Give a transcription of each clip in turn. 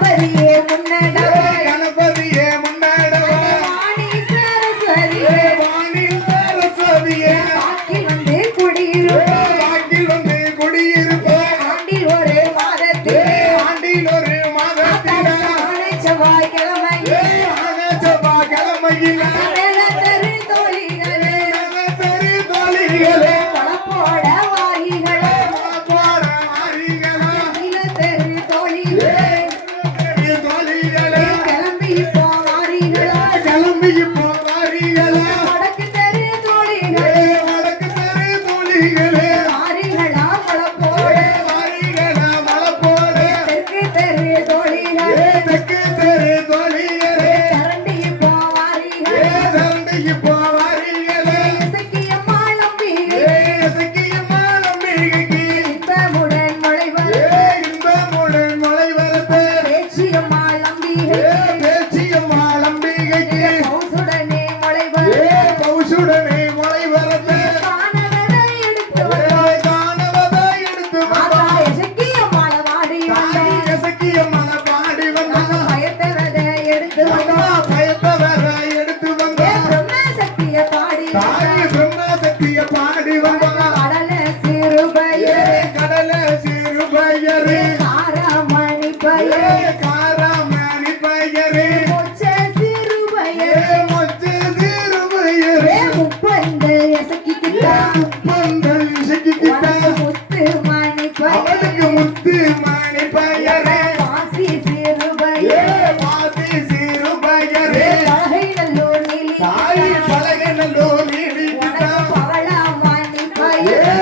快点 பொங்கல் இசைக்கு முத்து மாணி அவளுக்கு முத்து மாணி பயரே. பாசி சிறு பயரே பாசி சிறு பயரே. தாய் நல்லூர் நிலி தாய் பழக நல்லூர் நிலி பாலா மாணி பயரே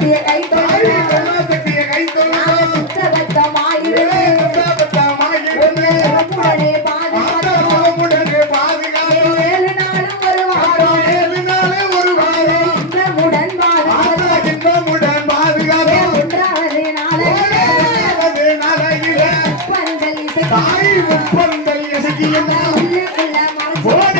கட்டிய கை கட்டிய கை தாய் ஒப்பந்தல் இசைக்கியம் போனே